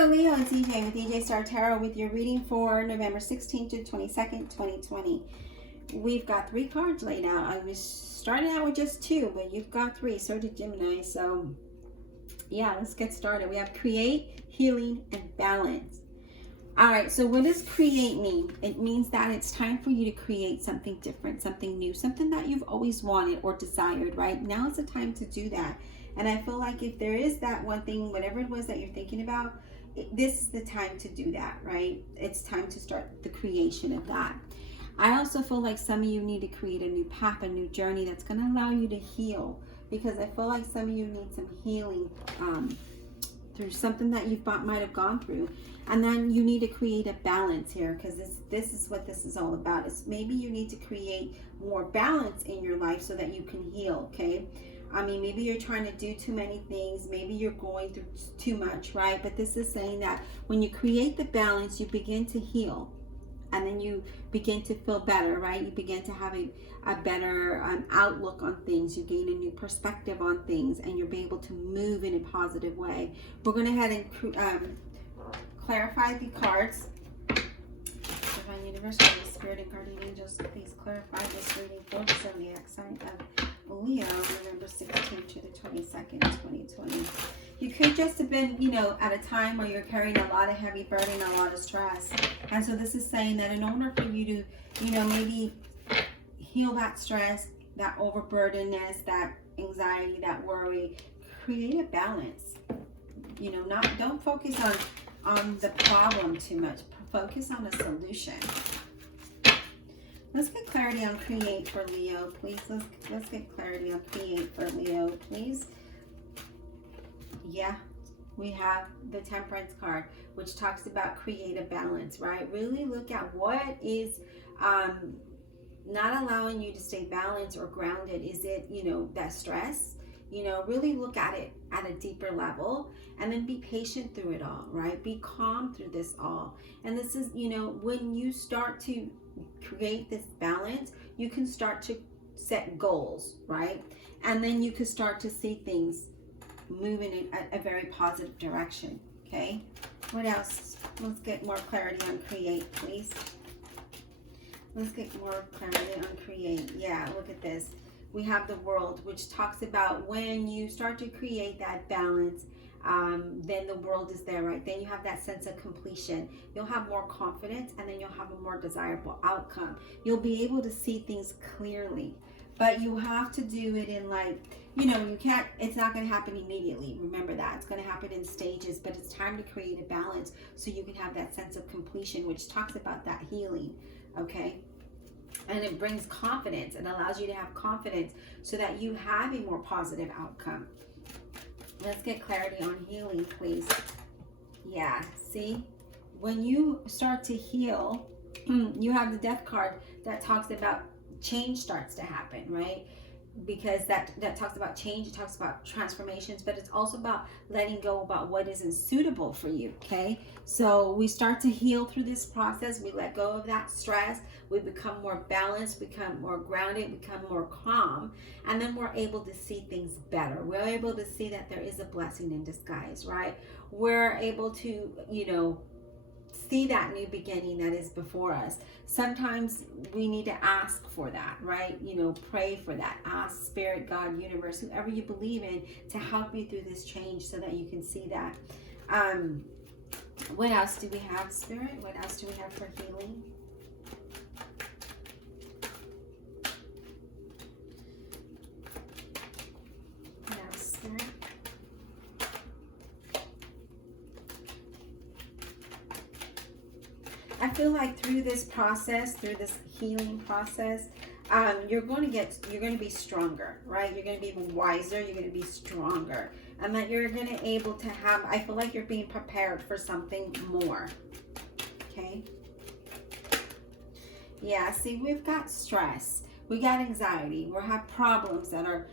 Hello, Leo. It's EJ with EJ Star Tarot with your reading for November 16th to 22nd, 2020. We've got 3 cards laid out. I was starting out with just 2, but you've got 3. So did Gemini. So, yeah, let's get started. We have create, healing, and balance. All right, so what does create mean? It means that it's time for you to create something different, something new, something that you've always wanted or desired, right? Now is the time to do that. And I feel like if there is that one thing, whatever it was that you're thinking about, this is the time to do that, right? It's time to start the creation of that. I also feel like some of you need to create a new path, a new journey that's going to allow you to heal, because I feel like some of you need some healing through something that you might have gone through. And then you need to create a balance here, because this is what this is all about. It's maybe you need to create more balance in your life so that you can heal, okay? I mean, maybe you're trying to do too many things. Maybe you're going through too much, right? But this is saying that when you create the balance, you begin to heal. And then you begin to feel better, right? You begin to have a better outlook on things. You gain a new perspective on things. And you'll be able to move in a positive way. We're going to head and clarify the cards. Divine Universe, Holy Spirit, and Guardian Angels, please clarify this reading for the zodiac sign of Leo, November 16th to the 22nd, 2020. You could just have been, at a time where you're carrying a lot of heavy burden, a lot of stress. And so this is saying that in order for you to, maybe heal that stress, that overburdenedness, that anxiety, that worry, create a balance. Don't focus on the problem too much. Focus on a solution. Let's get clarity on create for Leo, please. Let's get clarity on create for Leo, please. Yeah, we have the Temperance card, which talks about create a balance, right? Really look at what is not allowing you to stay balanced or grounded. Is it, that stress? Really look at it at a deeper level, and then be patient through it all, right? Be calm through this all. And this is, when you start to create this balance, you can start to set goals, right? And then you can start to see things moving in a very positive direction, okay? What else? Let's get more clarity on create, please. Let's get more clarity on create. Yeah, look at this. We have the World, which talks about when you start to create that balance, then the world is there, right? Then you have that sense of completion. You'll have more confidence, and then you'll have a more desirable outcome. You'll be able to see things clearly, but you have to do it in you can't, it's not going to happen immediately. Remember that. It's going to happen in stages, but it's time to create a balance so you can have that sense of completion, which talks about that healing, okay? And it brings confidence. It allows you to have confidence so that you have a more positive outcome. Let's get clarity on healing, please. Yeah, see? When you start to heal, you have the Death card that talks about change starts to happen, right? Because that talks about change, it talks about transformations, but it's also about letting go about what isn't suitable for you, okay? So we start to heal through this process. We let go of that stress. We become more balanced, become more grounded, become more calm, and then we're able to see things better. We're able to see that there is a blessing in disguise, right? We're able to, see that new beginning that is before us. Sometimes we need to ask for that, right? Pray for that. Ask Spirit, God, Universe, whoever you believe in, to help you through this change so that you can see that. What else do we have, Spirit? What else do we have for healing? What else, Spirit? I feel like through this process, through this healing process, you're going to be stronger, right? You're going to be wiser. You're going to be stronger, and that you're going to able to have. I feel like you're being prepared for something more. Okay. Yeah. See, we've got stress. We got anxiety. We have problems that are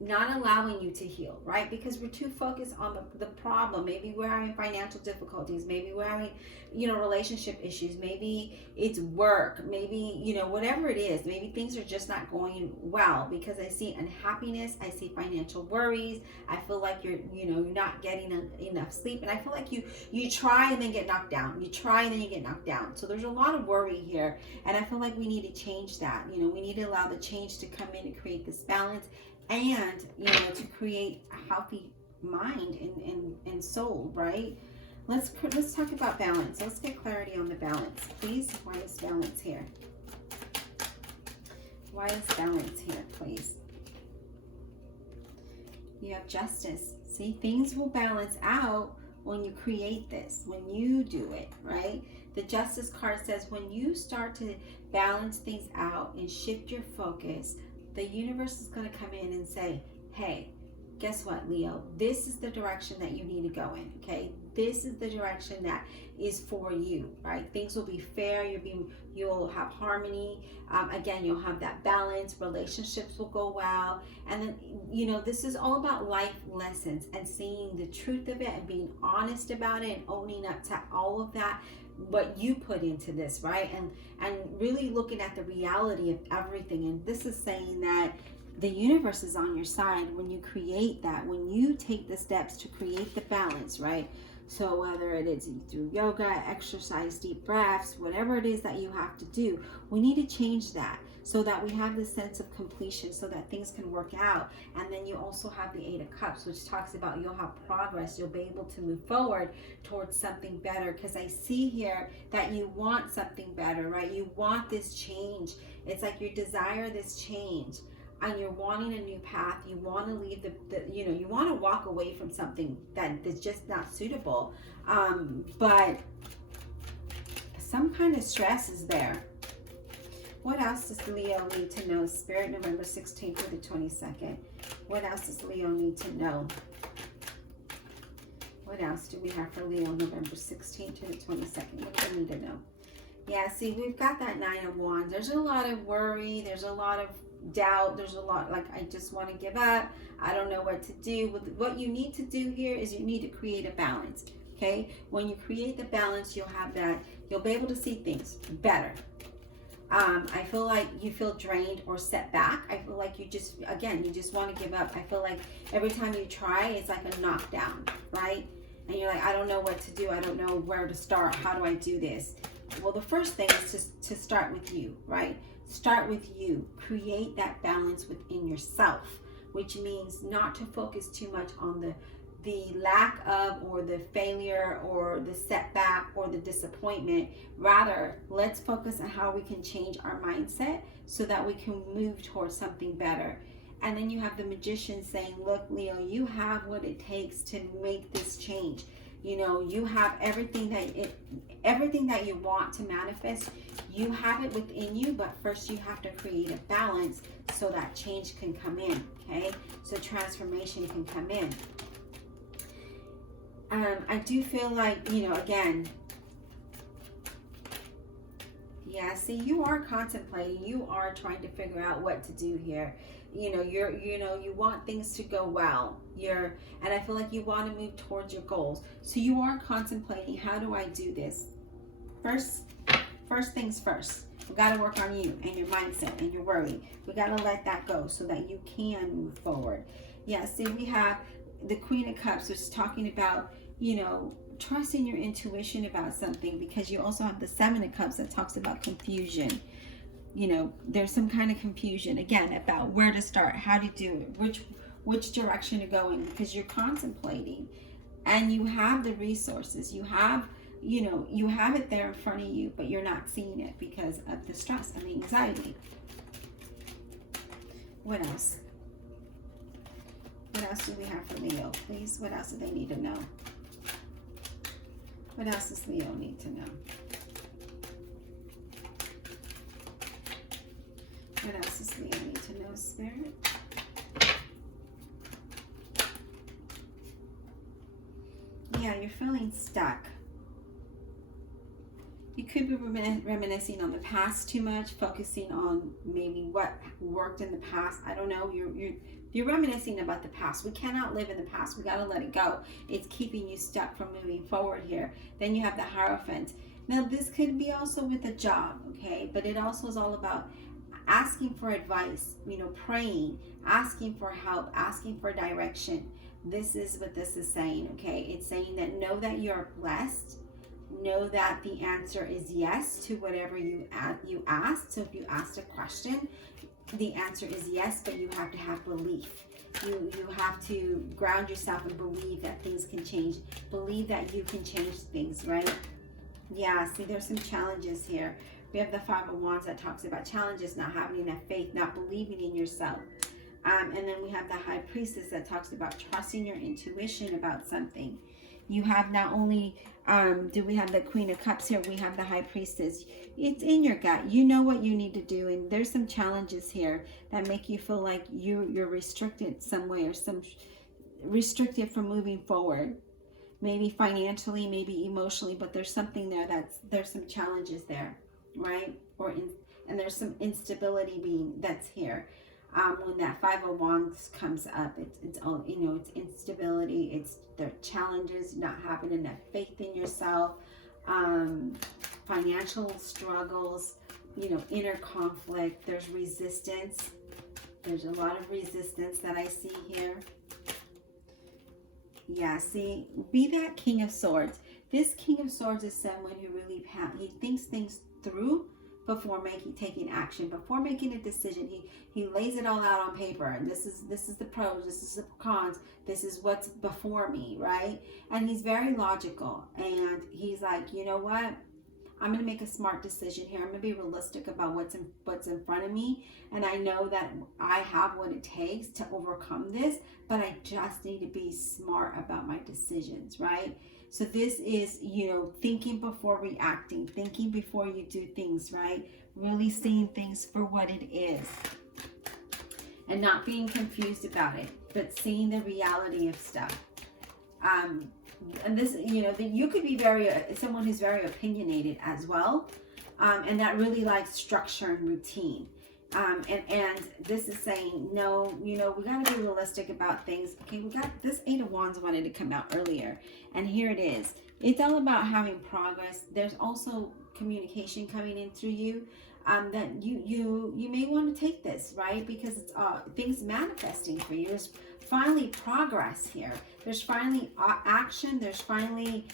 not allowing you to heal, right? Because we're too focused on the problem. Maybe we're having financial difficulties. Maybe we're having, relationship issues. Maybe it's work. Maybe, whatever it is. Maybe things are just not going well, because I see unhappiness. I see financial worries. I feel like you're not getting enough sleep. And I feel like you try and then get knocked down. You try and then you get knocked down. So there's a lot of worry here. And I feel like we need to change that. We need to allow the change to come in and create this balance, and to create a healthy mind and soul, right? Let's talk about balance. Let's get clarity on the balance, please. Why is balance here? Why is balance here, please? You have justice. See, things will balance out when you create this, when you do it, right? The justice card says when you start to balance things out and shift your focus, the universe is going to come in and say, hey, guess what, Leo? This is the direction that you need to go in, okay? This is the direction that is for you, right? Things will be fair. You'll have harmony. Again, you'll have that balance. Relationships will go well. And then, this is all about life lessons and seeing the truth of it and being honest about it and owning up to all of that, what you put into this, right? And really looking at the reality of everything. And this is saying that the universe is on your side when you create that, when you take the steps to create the balance, right? So whether it is through yoga, exercise, deep breaths, whatever it is that you have to do, we need to change that so that we have this sense of completion, so that things can work out. And then you also have the Eight of Cups, which talks about you'll have progress. You'll be able to move forward towards something better, because I see here that you want something better, right? You want this change. It's like you desire this change, and you're wanting a new path. You want to leave you want to walk away from something that's just not suitable. But some kind of stress is there. What else does Leo need to know? Spirit, November 16th to the 22nd. What else does Leo need to know? What else do we have for Leo, November 16th to the 22nd? What do they need to know? Yeah, see, we've got that Nine of Wands. There's a lot of worry. There's a lot of doubt. There's a lot like, I just want to give up. I don't know what to do. What you need to do here is you need to create a balance. Okay? When you create the balance, you'll have that. You'll be able to see things better. I feel like you feel drained or set back. I feel like you just want to give up. I feel like every time you try, it's like a knockdown, right? And you're like, I don't know what to do. I don't know where to start. How do I do this? Well, the first thing is to start with you, right? Start with you. Create that balance within yourself, which means not to focus too much on the lack of, or the failure, or the setback, or the disappointment. Rather, let's focus on how we can change our mindset so that we can move towards something better. And then you have the Magician saying, look, Leo, you have what it takes to make this change. You have everything that you want to manifest. You have it within you, but first you have to create a balance so that change can come in, okay? So transformation can come in. I do feel like, again, yeah, see, you are contemplating, you are trying to figure out what to do here. You want things to go well. And I feel like you want to move towards your goals. So you are contemplating, how do I do this? First things first. We got to work on you and your mindset and your worry. We got to let that go so that you can move forward. Yeah, see, we have the Queen of Cups, which is talking about, trusting your intuition about something, because you also have the Seven of Cups that talks about confusion. There's some kind of confusion, again, about where to start, how to do it, which direction to go in, because you're contemplating and you have the resources. You have it there in front of you, but you're not seeing it because of the stress and the anxiety. What else? What else do we have for Leo, please? What else do they need to know? What else does Leo need to know? What else does Leo need to know, Spirit? Yeah, you're feeling stuck. You could be reminiscing on the past too much, focusing on maybe what worked in the past. I don't know. You're You're reminiscing about the past. We cannot live in the past. We got to let it go. It's keeping you stuck from moving forward here. Then you have the Hierophant. Now, this could be also with a job, okay? But it also is all about asking for advice, praying, asking for help, asking for direction. This is what this is saying, okay? It's saying that know that you're blessed. Know that the answer is yes to whatever you asked. So if you asked a question, the answer is yes, but you have to have belief. You have to ground yourself and believe that things can change. Believe that you can change things, right? Yeah, see, there's some challenges here. We have the Five of Wands that talks about challenges, not having enough faith, not believing in yourself. And then we have the High Priestess that talks about trusting your intuition about something. You have not only, do we have the Queen of Cups here, we have the High Priestess. It's in your gut. You know what you need to do. And there's some challenges here that make you feel like you're restricted some way, or some restricted from moving forward. Maybe financially, maybe emotionally, but there's something there there's some challenges there, right? And there's some instability that's here. When that Five of Wands comes up, it's all, it's instability, it's the challenges, not having enough faith in yourself, financial struggles, inner conflict. There's resistance. There's a lot of resistance that I see here. Yeah, see, be that King of Swords. This King of Swords is someone who really he thinks things through before taking action, before making a decision. He lays it all out on paper, and this is the pros, this is the cons, this is what's before me, right? And he's very logical, and he's like, you know what? I'm going to make a smart decision here. I'm going to be realistic about what's in front of me. And I know that I have what it takes to overcome this, but I just need to be smart about my decisions, right? So this is, thinking before reacting, thinking before you do things, right? Really seeing things for what it is and not being confused about it, but seeing the reality of stuff. And this, you could be someone who's very opinionated as well, and that really likes structure and routine. And this is saying, no, we got to be realistic about things. Okay, we got this Eight of Wands wanted to come out earlier, and here it is. It's all about having progress. There's also communication coming in through you, that you may want to take this, right? Because it's things manifesting for you. There's finally progress here. There's finally action. There's finally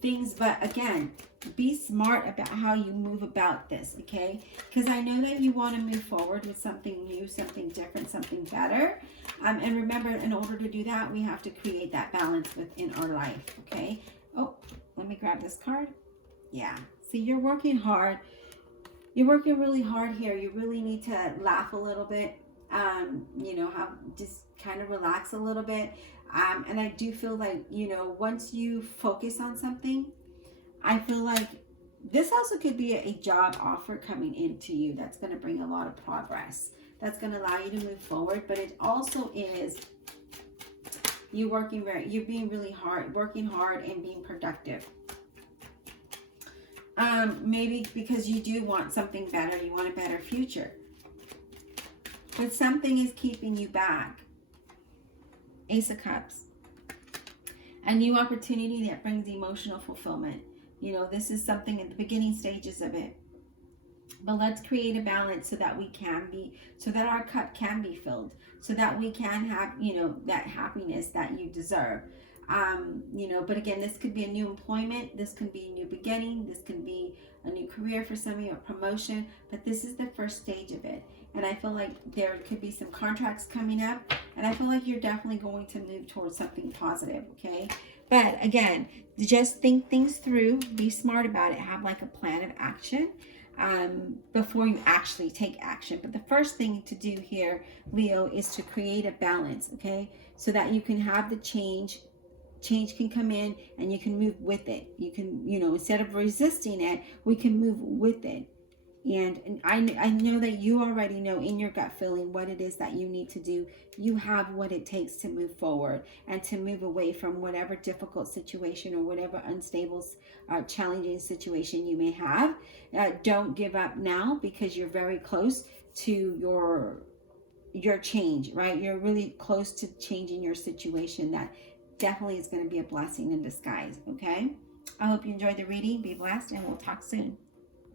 things, but again, be smart about how you move about this, okay? Because I know that you want to move forward with something new, something different, something better. And remember, in order to do that, we have to create that balance within our life, okay? Oh, let me grab this card. Yeah. See, you're working hard. You're working really hard here. You really need to laugh a little bit. Just kind of relax a little bit. And I do feel like, once you focus on something, I feel like this also could be a job offer coming into you that's going to bring a lot of progress. That's going to allow you to move forward. But it also is you being really hard, working hard and being productive. Maybe because you do want something better, you want a better future. But something is keeping you back. Ace of Cups. A new opportunity that brings emotional fulfillment. This is something at the beginning stages of it. But let's create a balance so that our cup can be filled, so that we can have, that happiness that you deserve. But again, this could be a new employment. This could be a new beginning. This could be a new career for some of you, a promotion. But this is the first stage of it. And I feel like there could be some contracts coming up. And I feel like you're definitely going to move towards something positive, okay? But again, just think things through. Be smart about it. Have like a plan of action before you actually take action. But the first thing to do here, Leo, is to create a balance, okay? So that you can have the change. Change can come in and you can move with it. You can, instead of resisting it, we can move with it. And I know that you already know in your gut feeling what it is that you need to do. You have what it takes to move forward and to move away from whatever difficult situation or whatever unstable, challenging situation you may have. Don't give up now, because you're very close to your change, right? You're really close to changing your situation. That definitely is going to be a blessing in disguise, okay? I hope you enjoyed the reading. Be blessed, and we'll talk soon.